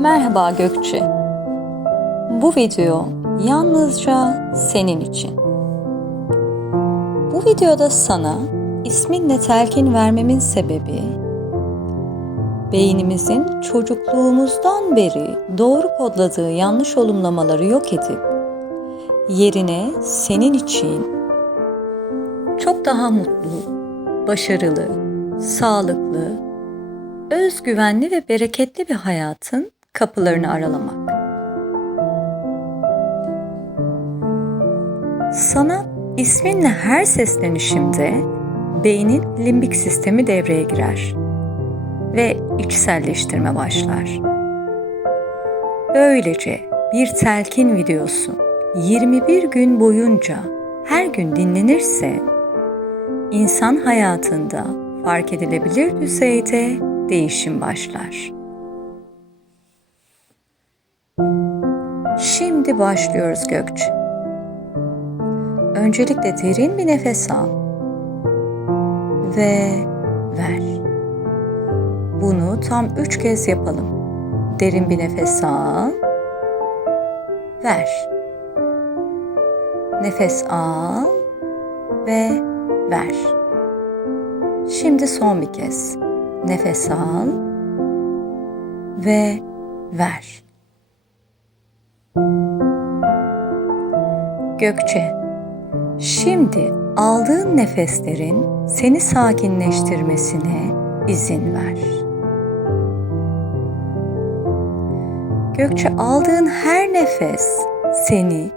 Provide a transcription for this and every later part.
Merhaba Gökçe. Bu video yalnızca senin için. Bu videoda sana isminle telkin vermemin sebebi beynimizin çocukluğumuzdan beri doğru kodladığı yanlış olumlamaları yok edip yerine senin için çok daha mutlu, başarılı, sağlıklı, özgüvenli ve bereketli bir hayatın kapılarını aralamak. Sana isminle her seslenişimde beynin limbik sistemi devreye girer ve içselleştirme başlar. Böylece bir telkin videosu 21 gün boyunca her gün dinlenirse insan hayatında fark edilebilir düzeyde değişim başlar. Şimdi başlıyoruz Gökçe. Öncelikle derin bir nefes al ve ver. Bunu tam üç kez yapalım. Derin bir nefes al, ver. Nefes al ve ver. Şimdi son bir kez. Nefes al ve ver. Gökçe, şimdi aldığın nefeslerin seni sakinleştirmesine izin ver. Gökçe aldığın her nefes seni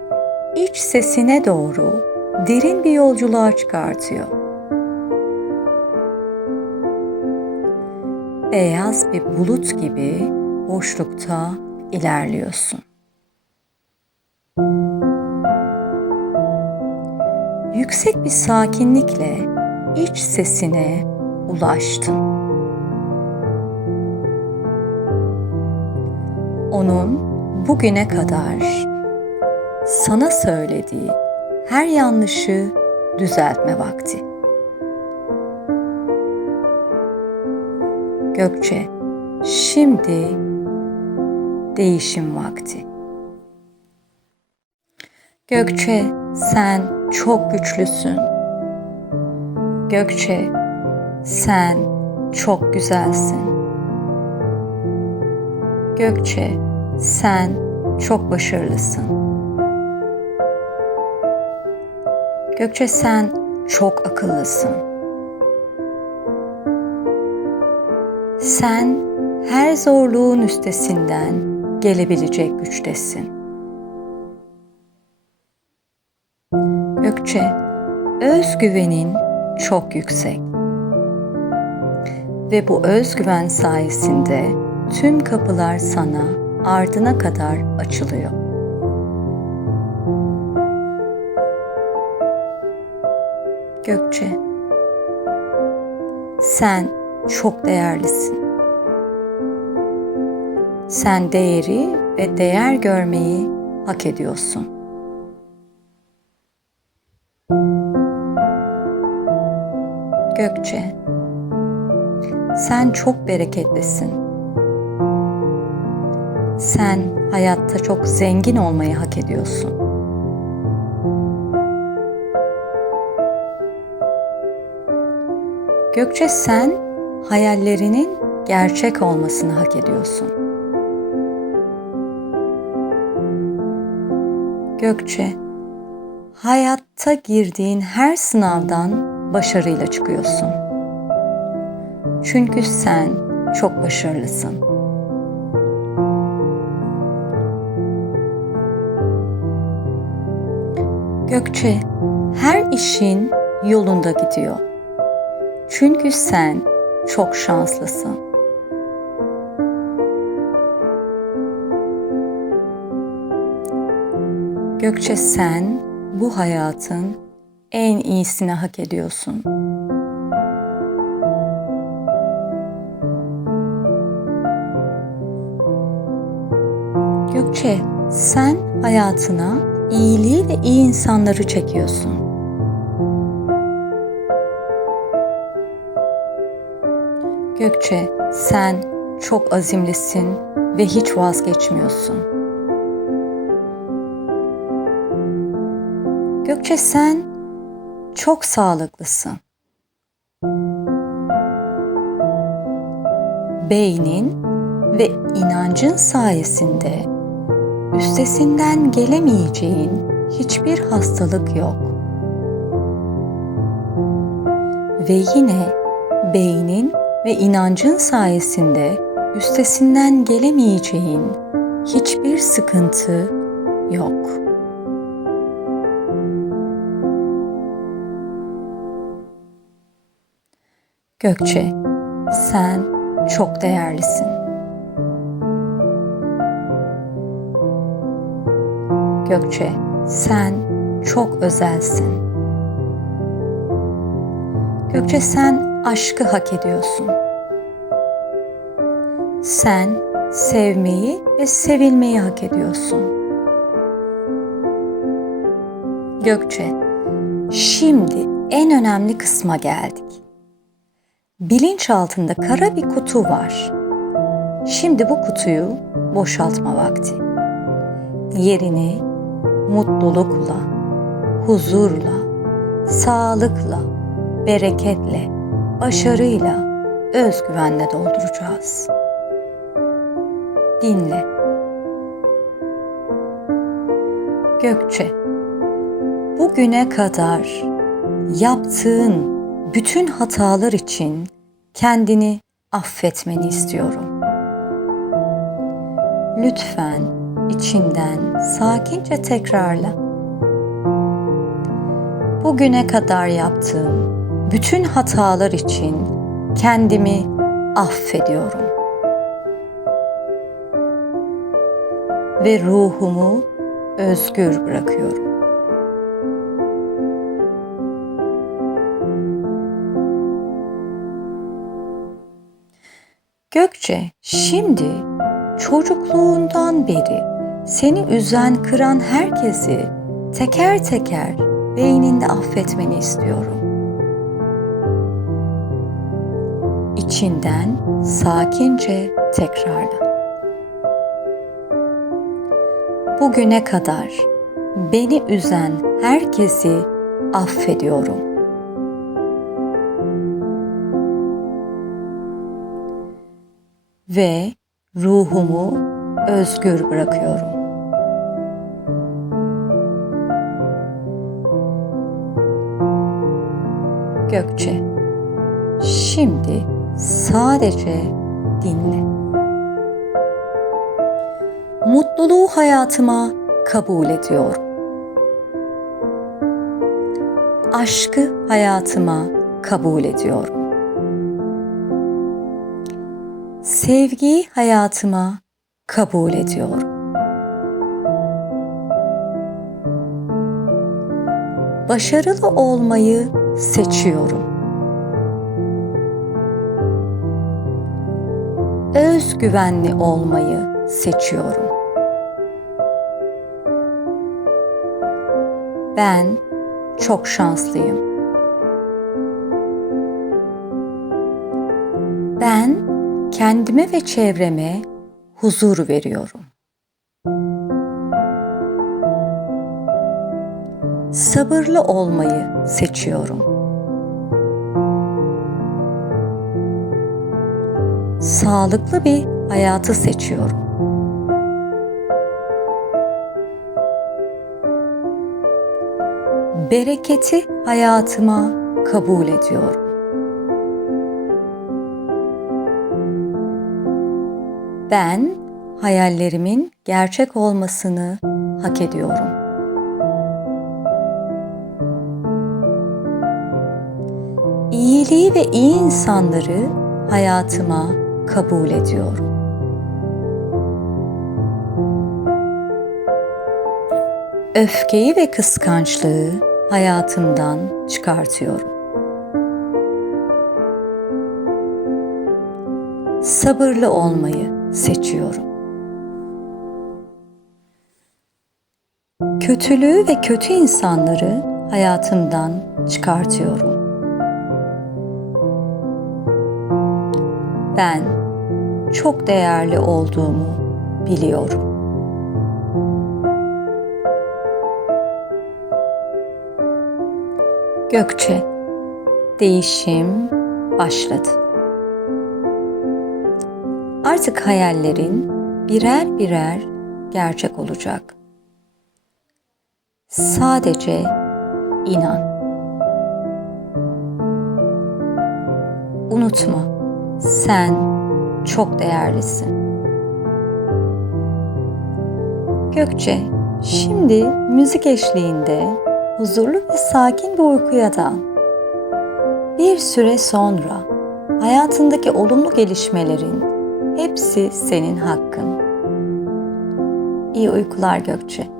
iç sesine doğru derin bir yolculuğa çıkartıyor. Beyaz bir bulut gibi boşlukta ilerliyorsun. Yüksek bir sakinlikle iç sesine ulaştın. Onun bugüne kadar sana söylediği her yanlışı düzeltme vakti. Gökçe, şimdi değişim vakti. Gökçe, sen çok güçlüsün. Gökçe, sen çok güzelsin. Gökçe, sen çok başarılısın. Gökçe sen çok akıllısın. Sen her zorluğun üstesinden gelebilecek güçtesin. Gökçe, özgüvenin çok yüksek. Ve bu özgüven sayesinde tüm kapılar sana ardına kadar açılıyor. Gökçe, sen çok değerlisin. Sen değeri ve değer görmeyi hak ediyorsun. Gökçe, sen çok bereketlisin. Sen hayatta çok zengin olmayı hak ediyorsun. Gökçe sen hayallerinin gerçek olmasını hak ediyorsun. Gökçe, hayatta girdiğin her sınavdan başarıyla çıkıyorsun. Çünkü sen çok başarılısın. Gökçe, her işin yolunda gidiyor. Çünkü sen çok şanslısın. Gökçe sen bu hayatın en iyisini hak ediyorsun. Gökçe, sen hayatına iyiliği ve iyi insanları çekiyorsun. Gökçe, sen çok azimlisin ve hiç vazgeçmiyorsun. Gökçe sen çok sağlıklısın. Beynin ve inancın sayesinde üstesinden gelemeyeceğin hiçbir hastalık yok. Ve yine beynin ve inancın sayesinde üstesinden gelemeyeceğin hiçbir sıkıntı yok. Gökçe, sen çok değerlisin. Gökçe, sen çok özelsin. Gökçe sen aşkı hak ediyorsun. Sen sevmeyi ve sevilmeyi hak ediyorsun. Gökçe, şimdi en önemli kısma geldik. Bilinç altında kara bir kutu var. Şimdi bu kutuyu boşaltma vakti. Yerini mutlulukla, huzurla, sağlıkla, bereketle, başarıyla, özgüvenle dolduracağız. Dinle. Gökçe, bugüne kadar yaptığın bütün hatalar için kendini affetmeni istiyorum. Lütfen içinden sakince tekrarla. Bugüne kadar yaptığım bütün hatalar için kendimi affediyorum. Ve ruhumu özgür bırakıyorum. Gökçe, şimdi çocukluğundan beri seni üzen, kıran herkesi teker teker beyninde affetmeni istiyorum. İçinden sakince tekrarla. Bugüne kadar beni üzen herkesi affediyorum. Ve ruhumu özgür bırakıyorum. Gökçe, şimdi sadece dinle. Mutluluğu hayatıma kabul ediyorum. Aşkı hayatıma kabul ediyorum. Sevgiyi hayatıma kabul ediyorum. Başarılı olmayı seçiyorum. Özgüvenli olmayı seçiyorum. Ben çok şanslıyım. Ben kendime ve çevreme huzur veriyorum. Sabırlı olmayı seçiyorum. Sağlıklı bir hayatı seçiyorum. Bereketi hayatıma kabul ediyorum. Ben hayallerimin gerçek olmasını hak ediyorum. İyiliği ve iyi insanları hayatıma kabul ediyorum. Öfkeyi ve kıskançlığı hayatımdan çıkartıyorum. Sabırlı olmayı seçiyorum. Kötülüğü ve kötü insanları hayatımdan çıkartıyorum. Ben çok değerli olduğumu biliyorum. Gökçe, değişim başladı. Artık hayallerin birer birer gerçek olacak. Sadece inan. Unutma, sen çok değerlisin. Gökçe, şimdi müzik eşliğinde huzurlu ve sakin bir uykuya dal. Bir süre sonra hayatındaki olumlu gelişmelerin hepsi senin hakkın. İyi uykular Gökçe.